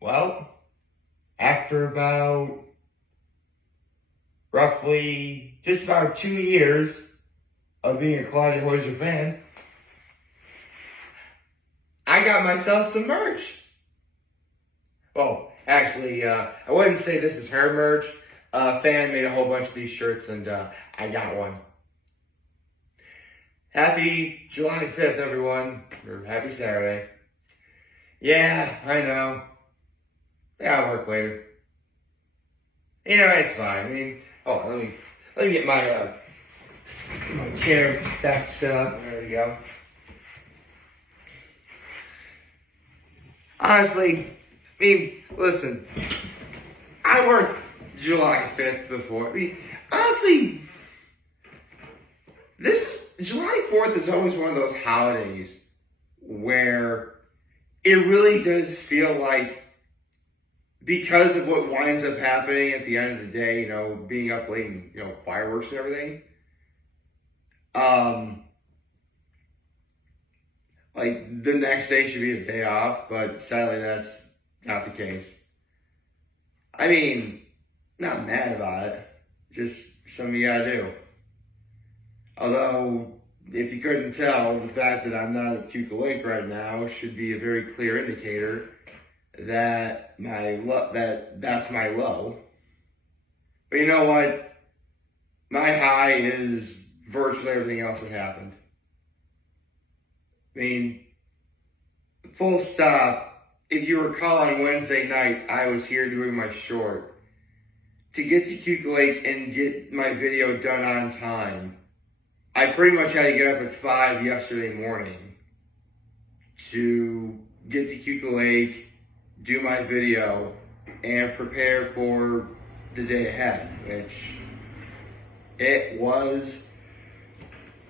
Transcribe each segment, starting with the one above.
Well, after about roughly just about 2 years of being a Claudia Hoyser fan, I got myself some merch. Well, actually, I wouldn't say this is her merch. A fan made a whole bunch of these shirts and I got one. Happy July 5th, everyone. Or happy Saturday. Yeah, I know. Yeah, I'll work later. You know, it's fine. I mean, let me get my chair back set up. There we go. Honestly, I mean, listen, I worked July 5th before. I mean, honestly, July 4th is always one of those holidays where it really does feel like, because of what winds up happening at the end of the day, being up late and, fireworks and everything, like the next day should be a day off, but sadly that's not the case. I mean, not mad about it, just something you gotta do. Although, if you couldn't tell, the fact that I'm not at Tuca Lake right now should be a very clear indicator that that's my low. But you know what? My high is virtually everything else that happened. I mean, full stop. If you recall, on Wednesday night, I was here doing my short. To get to Tuca Lake and get my video done on time, I pretty much had to get up at 5 yesterday morning to get to Tuca Lake, do my video, and prepare for the day ahead, which it was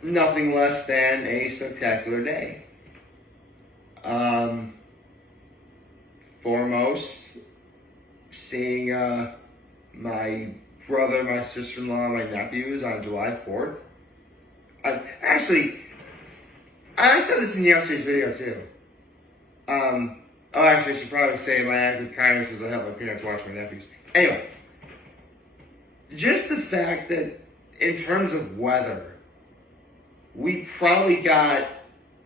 nothing less than a spectacular day. Foremost, seeing my brother, my sister-in-law, my nephews on July 4th. I said this in yesterday's video too. Actually, I should probably say my act of kindness was to help my parents watch my nephews. Anyway, just the fact that in terms of weather, we probably got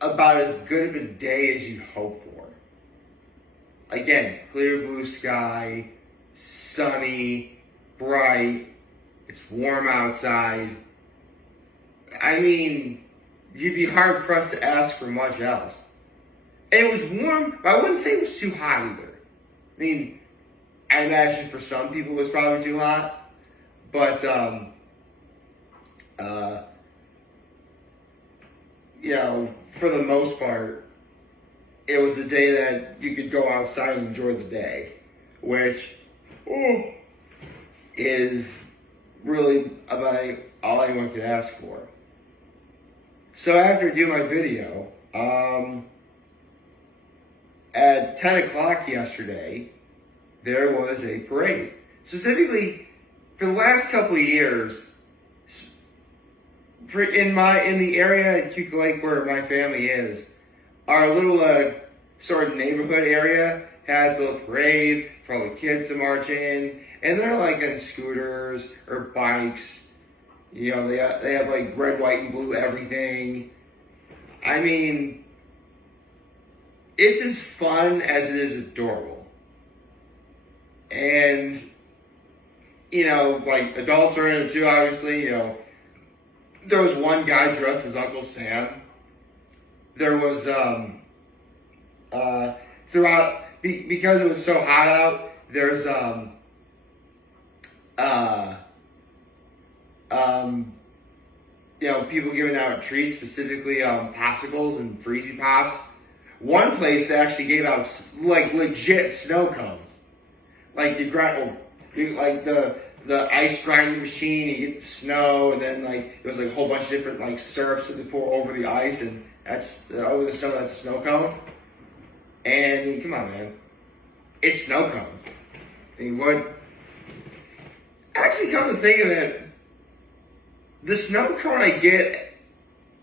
about as good of a day as you hope for. Again, clear blue sky, sunny, bright, it's warm outside. I mean, you'd be hard pressed to ask for much else. And it was warm, but I wouldn't say it was too hot either. I mean, I imagine for some people it was probably too hot, but for the most part, it was a day that you could go outside and enjoy the day, which is really about all anyone could ask for. So after I do my video, at 10 o'clock yesterday, there was a parade. Specifically, for the last couple of years, in the area at Tuca Lake where my family is, our little sort of neighborhood area has a little parade for all the kids to march in, and they're like on scooters or bikes. They have like red, white, and blue everything. I mean, it's as fun as it is adorable. And, like adults are in it too, obviously. There was one guy dressed as Uncle Sam. There was, because it was so hot out, there's, people giving out treats, specifically popsicles and Freezy Pops. One place actually gave out like legit snow cones. Like the ice grinding machine, you get the snow, and then there was a whole bunch of different syrups that they pour over the ice, and that's over the snow. That's a snow cone. And come on, man, it's snow cones. Actually, come to think of it, the snow cone I get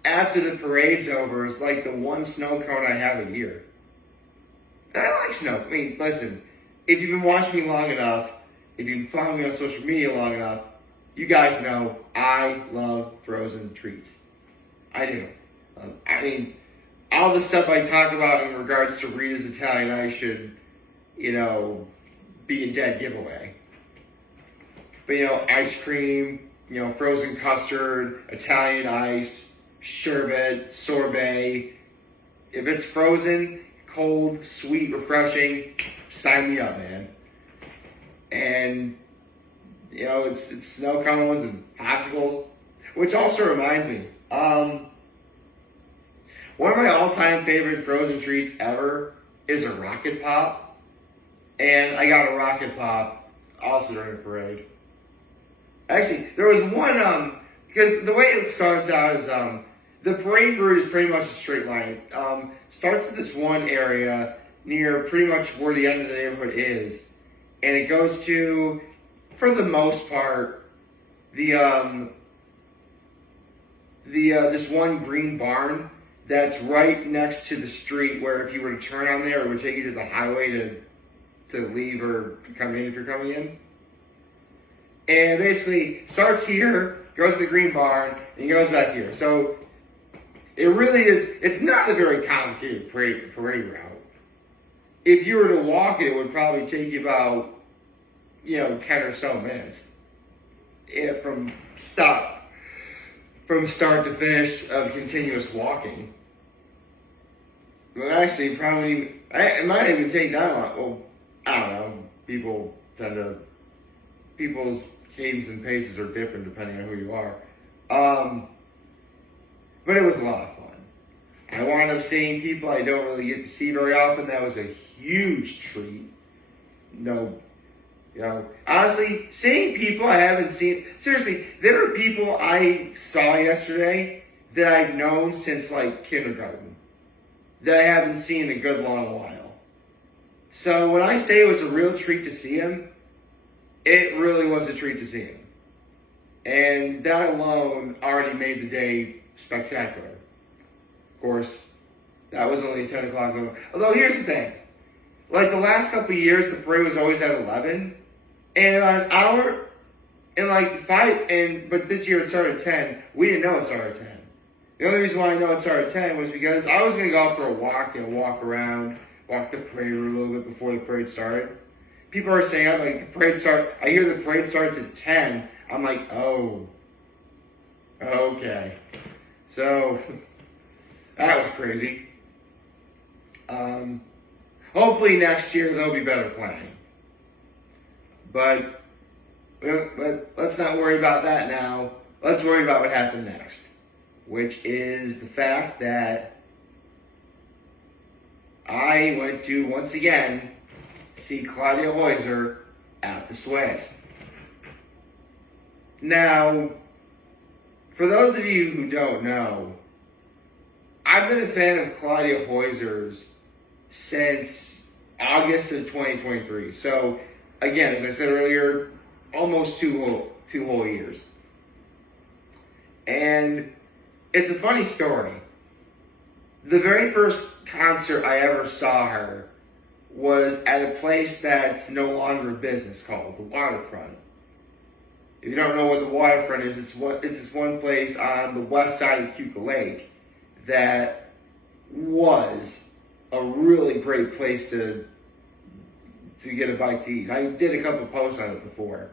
after the parade's over is like the one snow cone I have a year. And I like snow. I mean, listen, if you've been watching me long enough, if you've been following me on social media long enough, you guys know I love frozen treats. I do. I mean, all the stuff I talk about in regards to Rita's Italian Ice should, be a dead giveaway. But, ice cream, frozen custard, Italian ice, sherbet, sorbet. If it's frozen, cold, sweet, refreshing, sign me up, man. And, it's snow cones and popsicles, which also reminds me, one of my all-time favorite frozen treats ever is a Rocket Pop. And I got a Rocket Pop also during the parade. Actually, there was one, because the way it starts out is, the parade route is pretty much a straight line. It starts at this one area near pretty much where the end of the neighborhood is. And it goes to, for the most part, this one green barn that's right next to the street where if you were to turn on there, it would take you to the highway to leave or come in if you're coming in. And basically starts here, goes to the green barn, and goes back here. So it really is, it's not a very complicated parade route. If you were to walk it, it would probably take you about, 10 or so minutes. From start to finish of continuous walking. Well, actually, it might even take that long. Well, I don't know. People's cadence and paces are different depending on who you are. But it was a lot of fun. I wound up seeing people I don't really get to see very often. That was a huge treat. Honestly, seeing people I haven't seen, seriously, there are people I saw yesterday that I've known since kindergarten, that I haven't seen in a good long while. So when I say it was a real treat to see him, it really was a treat to see him. And that alone already made the day spectacular. Of course, that was only 10 o'clock. Although here's the thing. The last couple of years, the parade was always at 11. And an hour, and 5, but this year it started at 10. We didn't know it started at 10. The only reason why I know it started at 10 was because I was going to go out for a walk, walk around, walk the parade route a little bit before the parade started. People are saying, I hear the parade starts at 10. I'm like, oh, okay. So, that was crazy. Hopefully next year there'll be better planning. But let's not worry about that now. Let's worry about what happened next, which is the fact that I went to, once again, see Claudia Hoyser at the Sweats. Now, for those of you who don't know, I've been a fan of Claudia Hoyser's since August of 2023. So, again, as I said earlier, almost two whole years. And it's a funny story. The very first concert I ever saw her was at a place that's no longer a business called the Waterfront. If you don't know what the Waterfront is, it's this one place on the west side of Cuca Lake that was a really great place to get a bite to eat. I did a couple posts on it before.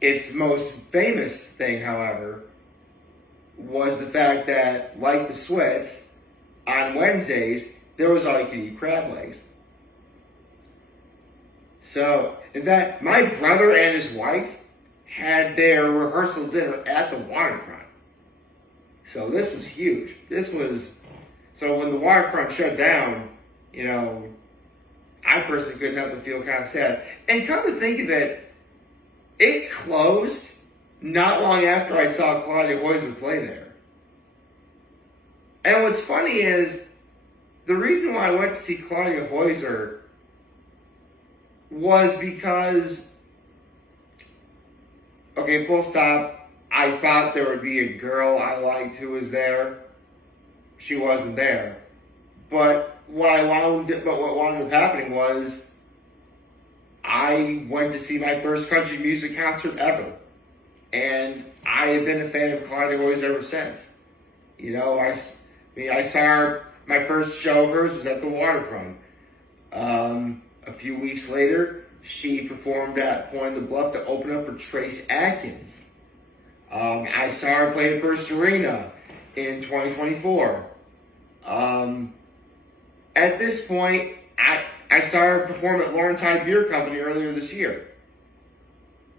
Its most famous thing, however, was the fact that, like the Sweats, on Wednesdays, there was all you could eat crab legs. So, in fact, my brother and his wife had their rehearsal dinner at the Waterfront. So this was huge. So when the Waterfront shut down, I personally couldn't help but feel kind of sad. And come to think of it, it closed not long after I saw Claudia Hoyser play there. And what's funny is, the reason why I went to see Claudia Hoyser was because, okay, full stop, I thought there would be a girl I liked who was there. She wasn't there. But what wound up happening was I went to see my first country music concert ever. And I have been a fan of Claudia Hoyser ever since. You know, I saw her, my first show of hers was at the Waterfront. A few weeks later, she performed at Point of the Bluff to open up for Trace Atkins. I saw her play at First Arena in 2024. At this point, I saw her perform at Laurentide Beer Company earlier this year.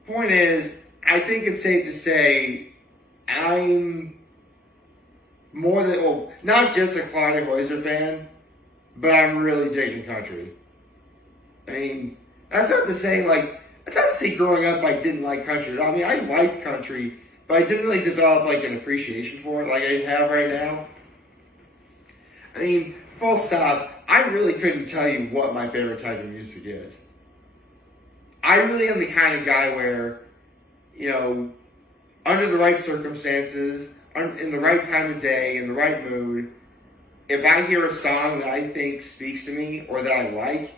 Point is, I think it's safe to say I'm more than, well, not just a Claudia Hoyser fan, but I'm really digging country. I mean, that's not to say growing up I didn't like country. I mean, I liked country, but I didn't really develop like an appreciation for it like I have right now. I mean, full stop, I really couldn't tell you what my favorite type of music is. I really am the kind of guy where, you know, under the right circumstances, in the right time of day, in the right mood, if I hear a song that I think speaks to me or that I like,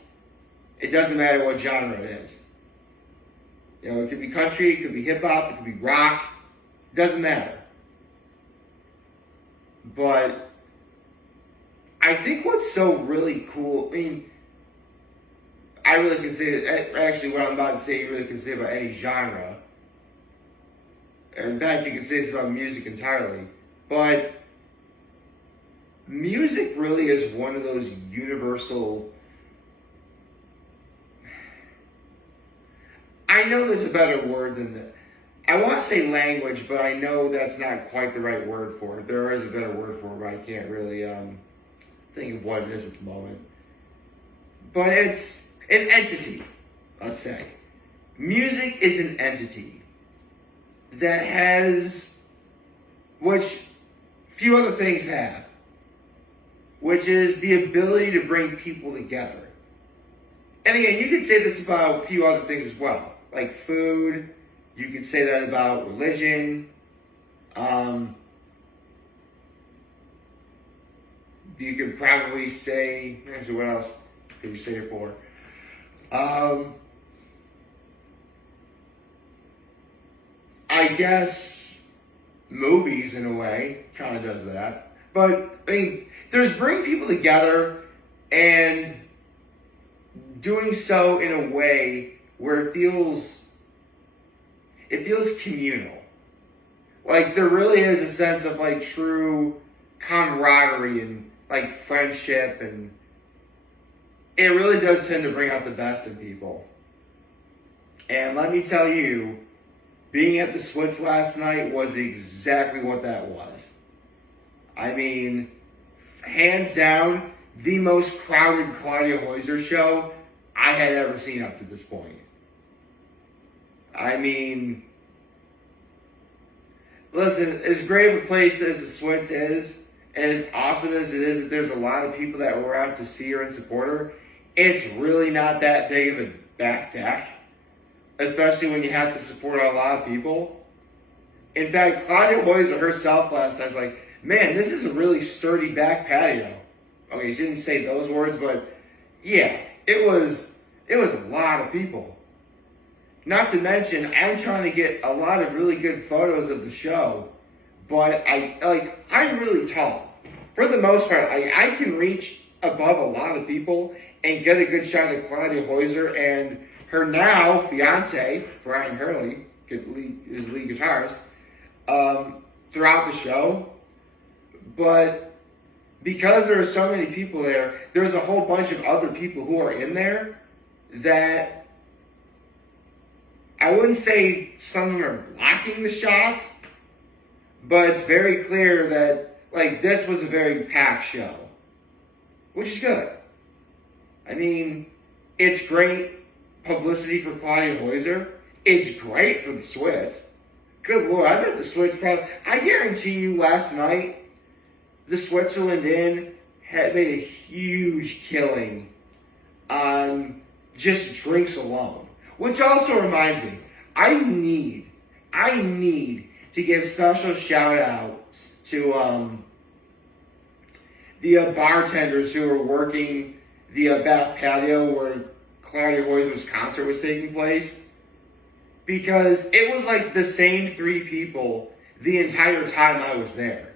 it doesn't matter what genre it is. You know, it could be country, it could be hip-hop, it could be rock. It doesn't matter. But I think what's so really cool, I mean, I really can say that, actually what I'm about to say you really can say about any genre. In fact, you can say this about music entirely. But music really is one of those universal, I know there's a better word than that. I want to say language, but I know that's not quite the right word for it. There is a better word for it, but I can't really think of what it is at the moment. But it's an entity, let's say. Music is an entity that has, which few other things have, which is the ability to bring people together. And again, you could say this about a few other things as well, like food. You could say that about religion. You could probably say, actually, what else could you say it for? I guess movies, in a way, kind of does that. But, I mean, there's bringing people together and doing so in a way where it feels communal. Like, there really is a sense of, like, true camaraderie and, like, friendship, and it really does tend to bring out the best in people. And let me tell you, being at the Switz last night was exactly what that was. I mean, hands down, the most crowded Claudia Hoyser show I had ever seen up to this point. I mean, listen, as great of a place as the Switz is, and as awesome as it is that there's a lot of people that were out to see her and support her, it's really not that big of a back deck, especially when you have to support a lot of people. In fact, Claudia Hoyser herself last night was like, man, this is a really sturdy back patio. Okay, she didn't say those words, but yeah, it was a lot of people. Not to mention, I'm trying to get a lot of really good photos of the show, but I'm really tall. For the most part, I can reach above a lot of people and get a good shot of Claudia Hoyser and her now fiance, Brian Hurley, is lead guitarist, throughout the show. But because there are so many people there, there's a whole bunch of other people who are in there that I wouldn't say some of them are blocking the shots, but it's very clear that, like, this was a very packed show, which is good. I mean, it's great publicity for Claudia Hoyser. It's great for the Switz. Good Lord, I bet the Switz probably, I guarantee you last night, the Switzerland Inn had made a huge killing on just drinks alone. Which also reminds me, I need to give special shout outs to the bartenders who are working the back patio where Claudia Hoyser's concert was taking place, because it was like the same 3 people the entire time I was there.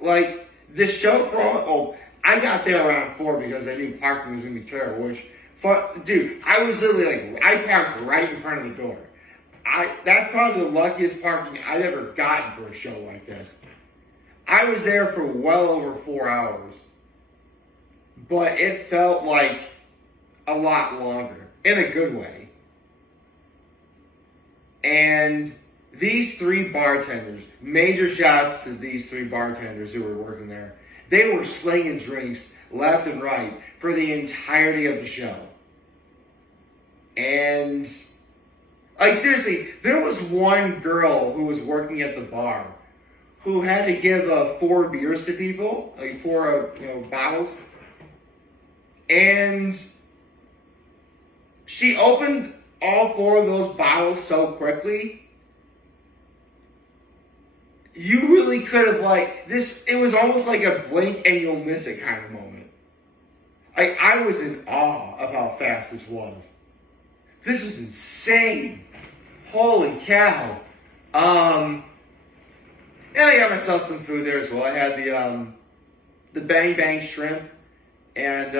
Like, the show I got there around 4 because I knew parking was going to be terrible, dude, I was literally like, I parked right in front of the door. That's probably the luckiest parking I've ever gotten for a show like this. I was there for well over 4 hours, but it felt like a lot longer, in a good way. And these 3 bartenders, major shouts to these 3 bartenders who were working there, they were slinging drinks left and right for the entirety of the show. And, like, seriously, there was one girl who was working at the bar who had to give 4 beers to people, like 4, bottles. And she opened all 4 of those bottles so quickly. You really could have, it was almost like a blink and you'll miss it kind of moment. I was in awe of how fast this was. This was insane. Holy cow. And I got myself some food there as well. I had the Bang Bang shrimp and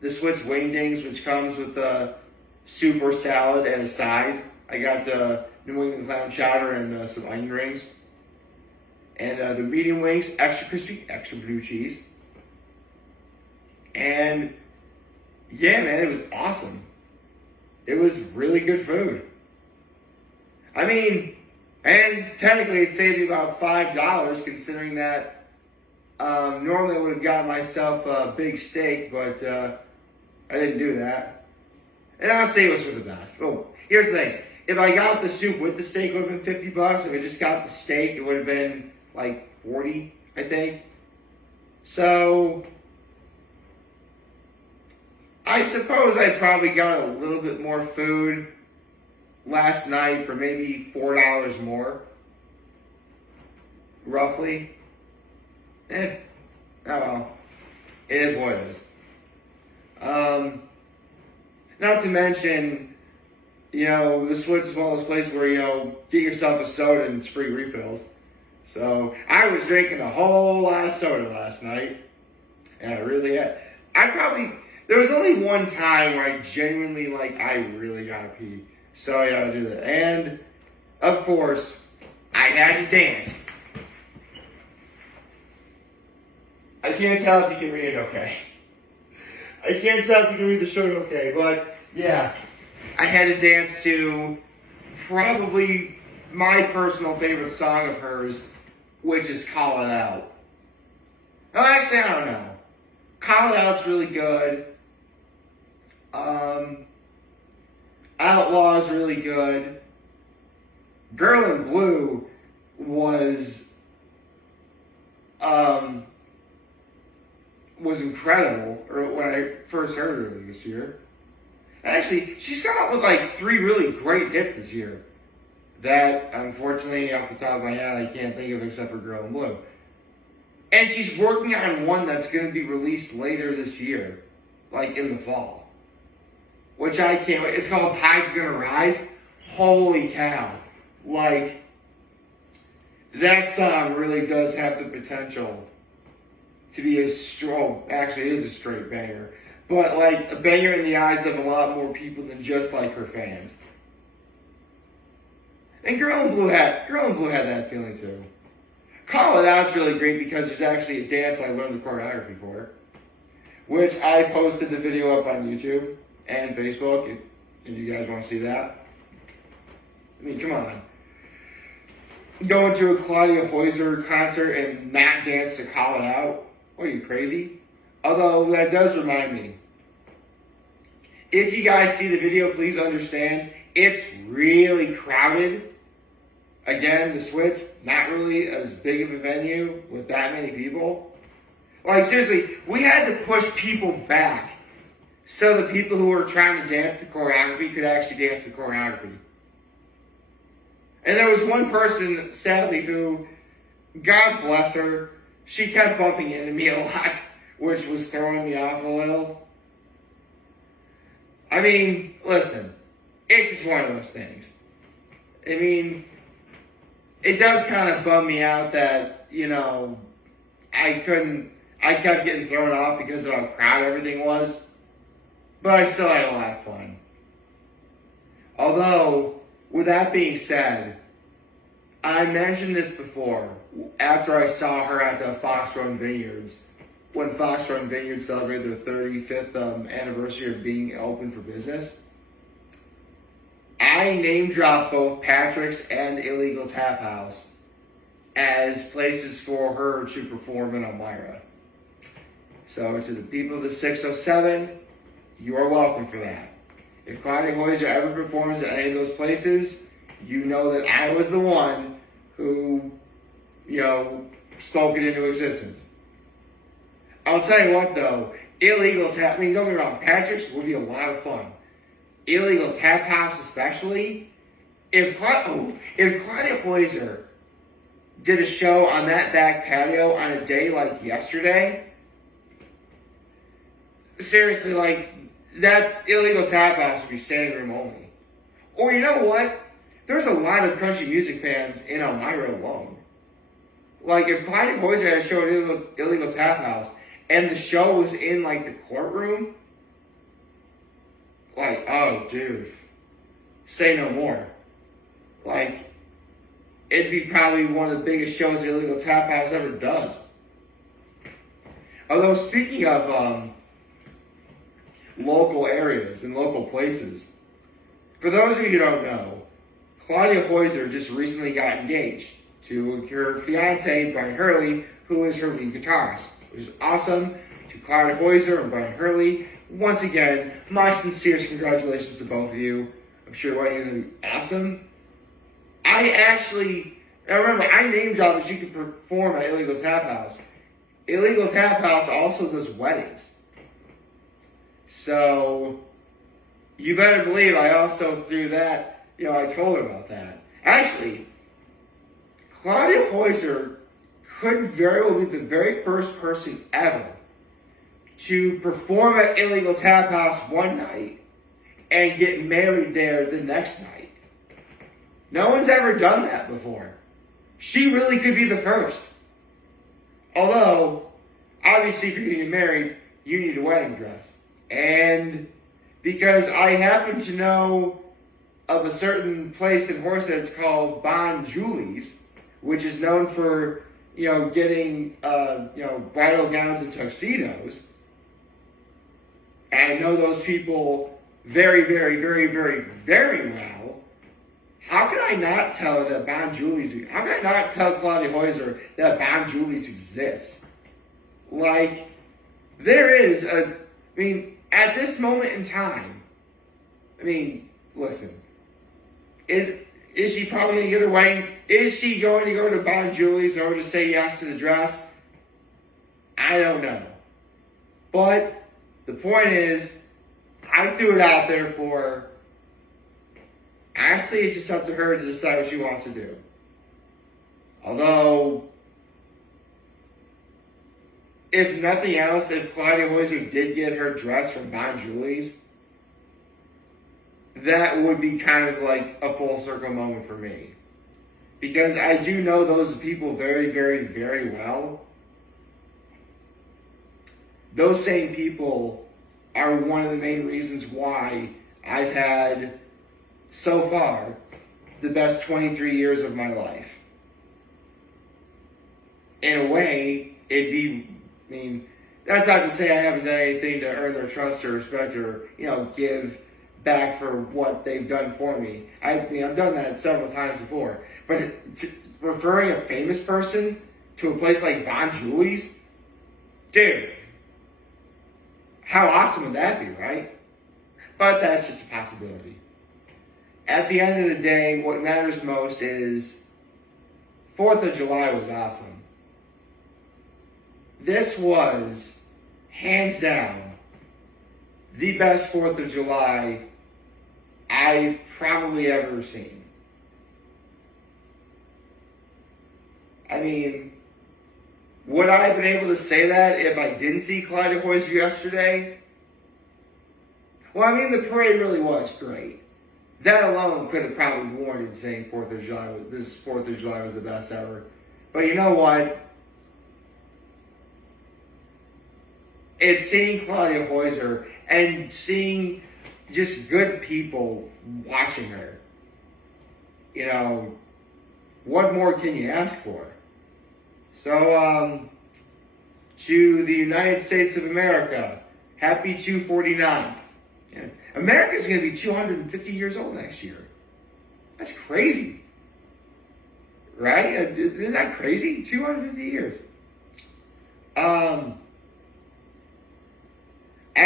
the Swiss wingdings, which comes with the soup or salad and a side. I got the New England clam chowder and some onion rings. And the medium wings, extra crispy, extra blue cheese. And yeah, man, it was awesome. It was really good food. I mean, and technically it saved me about $5 considering that normally I would have gotten myself a big steak, but I didn't do that. And honestly, it was for the best. Oh, here's the thing. If I got the soup with the steak, it would have been $50. If I just got the steak, it would have been like 40, I think. So I suppose I probably got a little bit more food last night for maybe $4 more, roughly. Oh well, it is what it is. Not to mention, the Switz is one of those places where, get yourself a soda and it's free refills. So I was drinking a whole lot of soda last night, and there was only one time where I genuinely, I really gotta pee. So I gotta do that. And, of course, I had to dance. I can't tell if you can read it okay. I can't tell if you can read the shirt okay, but, yeah. I had to dance to probably my personal favorite song of hers, which is Call It Out. No, actually, I don't know. Call It Out's really good. Outlaw's really good. Girl in Blue was incredible when I first heard her this year. Actually, she's come up with 3 really great hits this year that, unfortunately, off the top of my head, I can't think of except for Girl in Blue. And she's working on one that's going to be released later this year, in the fall. Which I can't wait. It's called Tide's Gonna Rise. Holy cow. That song really does have the potential to be actually it is a straight banger. But a banger in the eyes of a lot more people than just her fans. And Girl in Blue had that feeling too. Call It Out's really great because there's actually a dance I learned the choreography for, which I posted the video up on YouTube and Facebook if you guys want to see that. I mean, come on. Going to a Claudia Hoyser concert and not dance to Call It Out? What are you, crazy? Although, that does remind me. If you guys see the video, please understand, it's really crowded. Again, the Switz, not really as big of a venue with that many people. Seriously, we had to push people back so the people who were trying to dance the choreography could actually dance the choreography. And there was one person, sadly, who, God bless her, she kept bumping into me a lot, which was throwing me off a little. I mean, listen, it's just one of those things. I mean, it does kind of bum me out that, I kept getting thrown off because of how crowded everything was, but I still had a lot of fun. Although, with that being said, I mentioned this before, after I saw her at the Fox Run Vineyards, when Fox Run Vineyards celebrated their 35th anniversary of being open for business. I name dropped both Patrick's and Illegal Tap House as places for her to perform in Elmira. So to the people of the 607, you are welcome for that. If Claudia Hoyser ever performs at any of those places, you know that I was the one who, spoke it into existence. I'll tell you what though, Illegal Tap, don't get me wrong, Patrick's would be a lot of fun. Illegal Tap House especially, if Claudia Hoyser did a show on that back patio on a day like yesterday, seriously, that Illegal Tap House would be standing room only. Or you know what? There's a lot of country music fans in Elmira alone. If Claudia Hoyser had a show at Illegal Tap House, and the show was in, the courtroom, oh, dude, say no more. It'd be probably one of the biggest shows the Illegal Tap House ever does. Although, speaking of local areas and local places, for those of you who don't know, Claudia Hoyser just recently got engaged to her fiance, Brian Hurley, who is her lead guitarist. It was awesome. To Claudia Hoyser and Brian Hurley, once again, my sincerest congratulations to both of you. I'm sure the wedding is going to be awesome. I remember I name dropped that you could perform at Illegal Tap House. Illegal Tap House also does weddings. So, you better believe I also threw that, I told her about that. Actually, Claudia Hoyser could very well be the very first person ever to perform at Illegal Tap House one night and get married there the next night. No one's ever done that before. She really could be the first. Although, obviously if you're going to get married, you need a wedding dress. And because I happen to know of a certain place in Horseheads called Bon Julie's, which is known for, getting, bridal gowns and tuxedos. And I know those people very, very, very, very, very well. How can I not tell that Bon Julie's, how can I not tell Claudia Hoyser that Bon Julie's exists? There is at this moment in time, listen, is she probably going to get her wedding? Is she going to go to Bon Julie's in order to say yes to the dress? I don't know. But the point is, I threw it out there for her. Honestly, it's just up to her to decide what she wants to do. Although, if nothing else, if Claudia Hoyser did get her dress from Bon Julie's, that would be kind of like a full circle moment for me. Because I do know those people very, very, very well. Those same people are one of the main reasons why I've had, so far, the best 23 years of my life. In a way, that's not to say I haven't done anything to earn their trust or respect or, give back for what they've done for me. I've done that several times before. But referring a famous person to a place like Bon Julie's, dude, how awesome would that be, right? But that's just a possibility. At the end of the day, what matters most is 4th of July was awesome. This was, hands down, the best 4th of July I've probably ever seen. Would I have been able to say that if I didn't see Claudia Hoyser yesterday? Well, I mean, the parade really was great. That alone could have probably warranted saying 4th of July, this 4th of July was the best ever. But you know what? It's seeing Claudia Hoyser and seeing just good people watching her. You know, what more can you ask for? So, to the United States of America, happy 249th. Yeah. America's going to be 250 years old next year. That's crazy. Right? Isn't that crazy? 250 years. I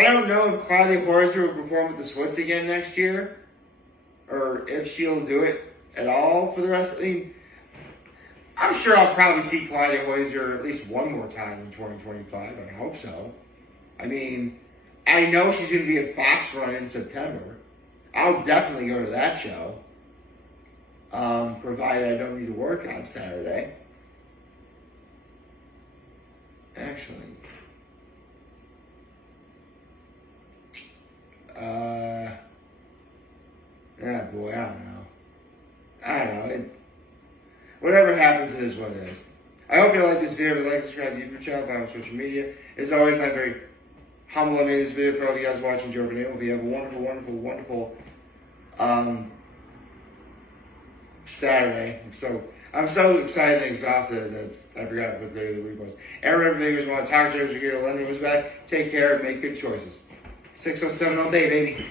don't know if Claudia Hoyser will perform at the Swits again next year, or if she'll do it at all for the rest. I mean, I'm sure I'll probably see Claudia Hoyser at least one more time in 2025. I hope so. I mean, I know she's going to be at Fox Run in September. I'll definitely go to that show, provided I don't need to work on Saturday. Actually, yeah, boy, I don't know. Whatever happens, it is what it is. I hope you like this video. If you like, subscribe to the YouTube channel, follow me on social media. As always, I'm very humble. I made this video for all you guys watching Joe Vernal. If you have a wonderful, wonderful, wonderful Saturday. I'm so excited and exhausted that I forgot what the day of the week was. And remember, if you want to talk to us, you're here. London was back. Take care and make good choices. 607 all day, baby.